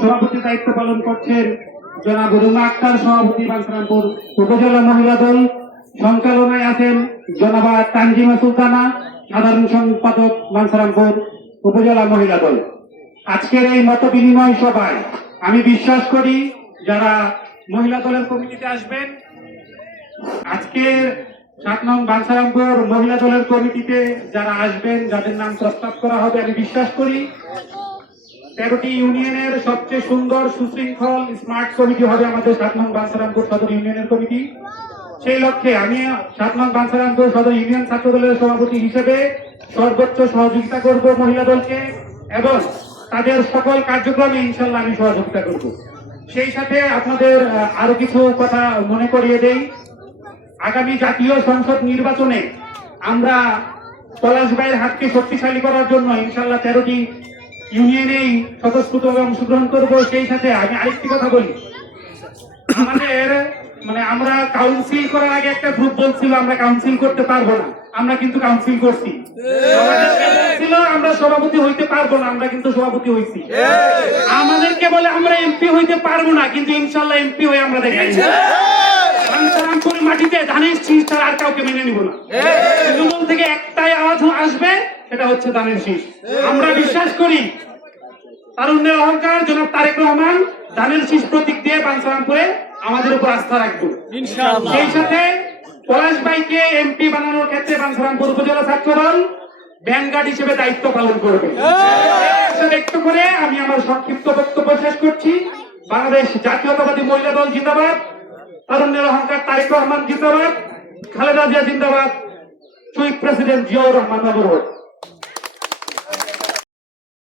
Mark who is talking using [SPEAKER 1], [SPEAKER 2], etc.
[SPEAKER 1] সভাপতি দায়িত্ব পালন করছেন জনাব রুমা আক্তার, সভাপতি বাংসারামপুর উপজেলা মহিলা দল। সঞ্চালনায় আছেন জনাবা তানজিমা সুলতানা, সাধারণ সম্পাদক বাংসারামপুর উপজেলা মহিলা দল। আজকের এই মত বিনিময় সভায় আমি বিশ্বাস করি যারা মহিলা দলের কমিটিতে আসবেন আজকে সাত নং বাঞ্ছারামপুর মহিলা দলের কমিটিতে যারা আসবেন, যাদের নাম প্রস্তাব করা হবে, আমি বিশ্বাস করি তেরোটি ইউনিয়নের সবচেয়ে সুন্দর সুশৃঙ্খল স্মার্ট কমিটি হবে আমাদের সাত নং বাঞ্ছারামপুর সদর ইউনিয়নের কমিটি। সেই লক্ষ্যে আমি সাত নং বাঞ্ছারামপুর সদর ইউনিয়ন ছাত্র দলের সভাপতি হিসেবে সর্বোচ্চ সহযোগিতা করব মহিলা দলকে এবং তাদের সকল কার্যক্রমে ইনশাল্লাহ আমি সহযোগিতা করব। সেই সাথে আপনাদের আরও কিছু কথা মনে করিয়ে দেই। আগামী জাতীয় সংসদ নির্বাচনে আমরা পলাশ ভাইয়ের হাতকে শক্তিশালী করার জন্য ইনশাল্লাহ তেরোটি ইউনিয়নেই স্বতঃস্ফূর্তভাবে অংশগ্রহণ করব সেই সাথে আমি আরেকটি কথা বলি। আমাদের মানে আমরা কাউন্সিল করার আগে একটা গ্রুপ বলছিল আমরা কাউন্সিল করতে পারব না। আমরা কিন্তু কাউন্সিল করছি। ছিল আমরা সভাপতি হইতে পারব না আমরা কিন্তু সভাপতি হইছি। আমাদেরকে বলে আমরা এমপি হইতে পারব না কিন্তু ইনশাল্লাহ এমপি হয়ে আমরা দেখাই রামপুরের মাটিতে ধানের শীষ ছাড়া আর কাউকে মেনে নিব না। তৃণমূল থেকে একটাই আওয়াজ আসবে সেটা হচ্ছে ধানের শীষ। আমরা বিশ্বাস করি তারুণ্যের অহংকার জনাব তারেক রহমান ধানের শীষ প্রতীক দিয়ে বাঞ্ছারামপুরে আমাদের উপর আস্থা রাখব। সেই সাথে পলাশ ভাইকে এমপি বানানোর ক্ষেত্রে বাঞ্ছারামপুর উপজেলা ছাত্র দল ব্যাংগার্ড হিসেবে দায়িত্ব পালন করবে। ব্যক্ত করে আমি আমার সংক্ষিপ্ত বক্তব্য শেষ করছি। বাংলাদেশ জাতীয়তাবাদী মহিলা দল জিন্দাবাদ। তারুণ্যের অহংকার তারিক রহমান জিন্দাবাদ খালেদা জিয়া জিন্দাবাদ শহীদ প্রেসিডেন্ট জিয়াউর রহমান নগর